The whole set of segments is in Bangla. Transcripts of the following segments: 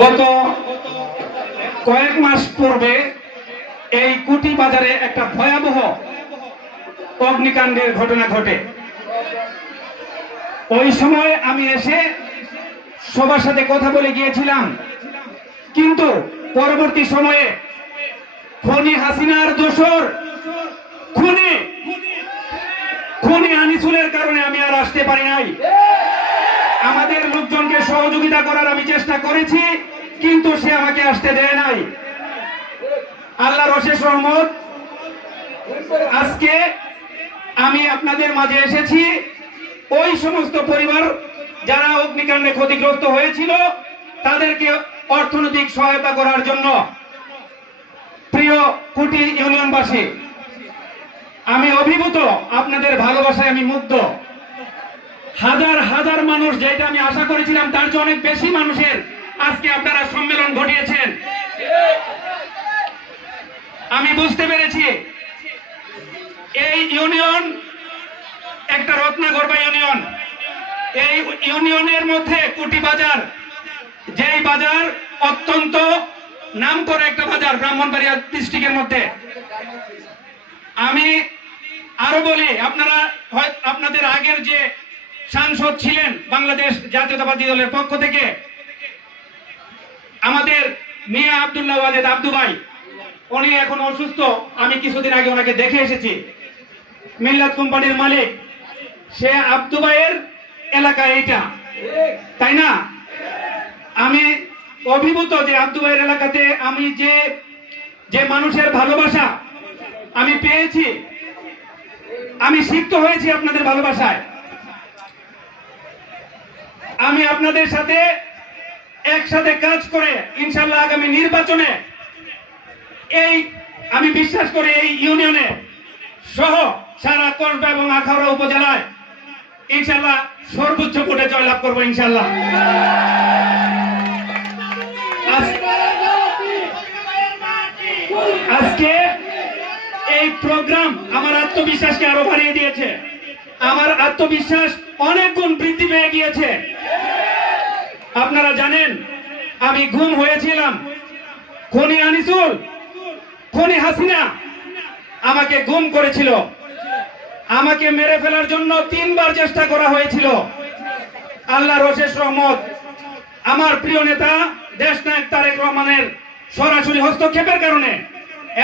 গত কয়েক মাস পূর্বে এই কুটি বাজারে একটা ভয়াবহ অগ্নিকাণ্ডের ঘটনা ঘটে। ওই সময় আমি এসে সবার সাথে কথা বলে গিয়েছিলাম, কিন্তু পরবর্তী সময়ে খুনি হাসিনার দোসর খুনি আনিসুলের কারণে আমি আর আসতে পারি নাই। আমাদের লোকজনকে সহযোগিতা করার আমি চেষ্টা করেছি, কিন্তু সে আমাকে আসতে দেয় নাই। আল্লাহর অশেষ রহমত, আজকে আমি আপনাদের মাঝে এসেছি ওই সমস্ত পরিবার যারা অগ্নিকাণ্ডে ক্ষতিগ্রস্ত হয়েছিল তাদেরকে অর্থনৈতিক সহায়তা করার জন্য। প্রিয় কুটি ইউনিয়নবাসী, আমি অভিভূত, আপনাদের ভালোবাসায় আমি মুগ্ধ। হাজার হাজার মানুষ, যেটা আমি আশা করেছিলাম তার চেয়ে অনেক বেশি মানুষের আজকে আপনারা সম্মেলন ঘটিয়েছেন। আমি বুঝতে পেরেছি এই ইউনিয়ন একটা রত্নাগর্ভা ইউনিয়ন। এই ইউনিয়নের মধ্যে কুটি বাজার, যেই বাজার অত্যন্ত নামকরা একটা বাজার ব্রাহ্মণবাড়িয়া ডিস্ট্রিক্টের মধ্যে। আমি আরো বলি, আপনারা আপনাদের আগের যে সাংসদ ছিলেন বাংলাদেশ জাতীয়তাবাদী দলের পক্ষ থেকে, আমাদের মিয়া আব্দুল্লাহ ওয়াজেদ আব্দু ভাই, উনি এখন অসুস্থ। আমি কিছুদিন আগে ওনাকে দেখে এসেছি। মিল্লাত কোম্পানির মালিক, সে আব্দু ভাইয়ের এলাকা এইটা, তাই না? আমি অভিভূত যে আব্দু ভাইয়ের এলাকাতে আমি যে মানুষের ভালোবাসা আমি পেয়েছি, আমি সিক্ত হয়েছি আপনাদের ভালোবাসায়। আমি আপনাদের সাথে একসাথে কাজ করে ইনশাআল্লাহ আগামী নির্বাচনে আমি বিশ্বাস করি এই ইউনিয়নে সহ সারা কসবা এবং আখাউড়া উপজেলায় ইনশাআল্লাহ সর্বোচ্চ ভোটে জয়লাভ করবো ইনশাআল্লাহ। আজকে এই প্রোগ্রাম আমার আত্মবিশ্বাসকে আরো বাড়িয়ে দিয়েছে। আমার আত্মবিশ্বাস অনেক গুণ বৃদ্ধি পেয়ে গিয়েছে। আপনারা জানেন আমি গুম হয়েছিলাম। খুনি আনিসুল, খুনি হাসিনা আমাকে গুম করেছিল। আমাকে মেরে ফেলার জন্য 3 বার চেষ্টা করা হয়েছিল। আল্লাহর অশেষ রহমত, আমার প্রিয় নেতা দেশনায়ক তারেক রহমানের সরাসরি হস্তক্ষেপের কারণে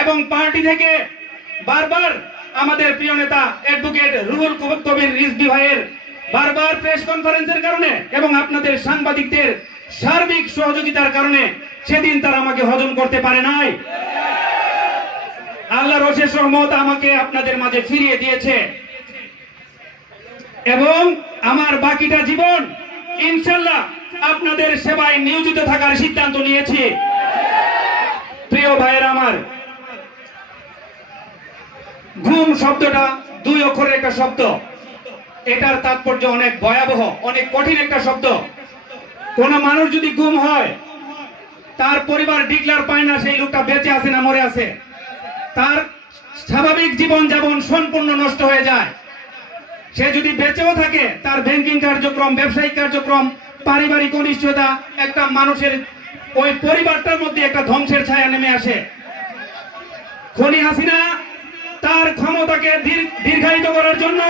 এবং পার্টি থেকে বারবার আমাদের প্রিয় নেতা অ্যাডভোকেট রুহুল কবির রিজভী ভাইয়ের বারবার প্রেস কনফারেন্সের কারণে এবং আপনাদের সাংবাদিকদের সার্বিক সহযোগিতার কারণে সেদিন তারা আমাকে হজম করতে পারে নাই। আল্লাহর অশেষ রহমত আমাকে আপনাদের মাঝে ফিরিয়ে দিয়েছে এবং আমার বাকিটা জীবন ইনশাআল্লাহ আপনাদের সেবায় নিয়োজিত থাকার সিদ্ধান্ত নিয়েছি। প্রিয় ভাইয়েরা আমার, গুম শব্দটা 2 অক্ষরের একটা শব্দ। এটার তাৎপর্য অনেক ভয়াবহ, অনেক কঠিন একটা শব্দ। কোন মানুষ যদি গুম হয়, তার পরিবার ডিক্লার পায় না সেই লোকটা বেঁচে আছে না মরে আছে। তার স্বাভাবিক জীবন যাপন সম্পূর্ণ নষ্ট হয়ে যায়। সে যদি বেঁচেও থাকে, তার ব্যাংকিং কার্যক্রম, ব্যবসায়িক কার্যক্রম, পারিবারিক অনিশ্চয়তা, একটা মানুষের ওই পরিবারটার মধ্যে একটা ধ্বংসের ছায়া নেমে আসে। খুনি হাসিনা তার ক্ষমতাকে দীর্ঘায়িত করার জন্য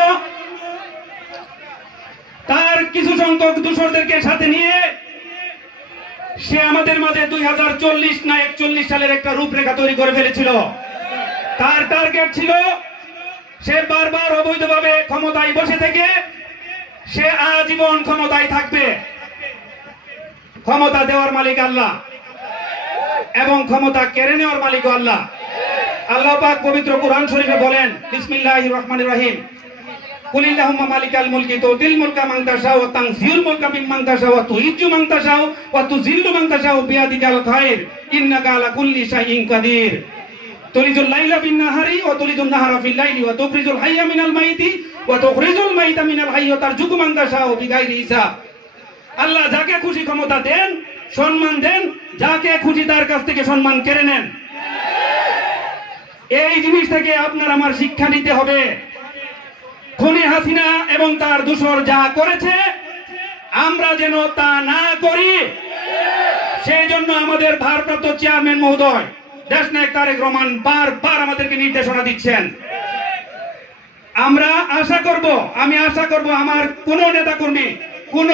তার কিছু সংখ্যক দূষরদেরকে সাথে নিয়ে সে আমাদের মাঝে 2040 না 41 সালের একটা রূপরেখা তৈরি করে ফেলেছিল। তার টার্গেট ছিল সে বারবার অবৈধভাবে ক্ষমতায় বসে থেকে সে আজীবন ক্ষমতায় থাকবে। ক্ষমতা দেওয়ার মালিক আল্লাহ এবং ক্ষমতা কেড়ে নেওয়ার মালিক আল্লাহ। আল্লাহ পাক পবিত্র কোরআন শরীফে বলেন, বিসমিল্লাহির রহমানির রহিম, কুলিল্লাহুম্মা মালিকাল মুলকি তুতিল মুলকা মান তাশাউ ওয়া তানজিউল মুলকা মিম্মান তাশাউ ওয়া তুইজ্জু মান তাশাউ ওয়া তুযিল্লু মান তাশাউ বিয়াদিকাল খায়র ইন্নাকা আলা কুল্লি শাইইন কাদির। তুলিজুল লাইলা ফিন নাহারি ওয়া তুলিজুন নাহারা ফিল লাইলি ওয়া তুখরিজুল হাইয়া মিনাল মাইতি ওয়া তুখরিজুল মাইতা মিনাল হাইয়্যি ওয়া তারযুকু মান তাশাউ বিগাইরি হিসাব। আল্লাহ যাকে খুশি ক্ষমতা দেন, সম্মান দেন, যাকে খুশি তার কাছ থেকে সম্মান কেড়ে নেন। এই জিনিস থেকে আপনার আমার শিক্ষা নিতে হবে। খুনি হাসিনা এবং তার দূষর যা করেছে আমরা যেন তা না করি সেই জন্য আমাদের ভারপ্রাপ্ত চেয়ারম্যান মহোদয় দেশনায়ক তারেক রহমান বারবার আমাদেরকে নির্দেশনা দিচ্ছেন। আমরা আশা করব, আমি আশা করব আমার কোন নেতা কর্মী কোন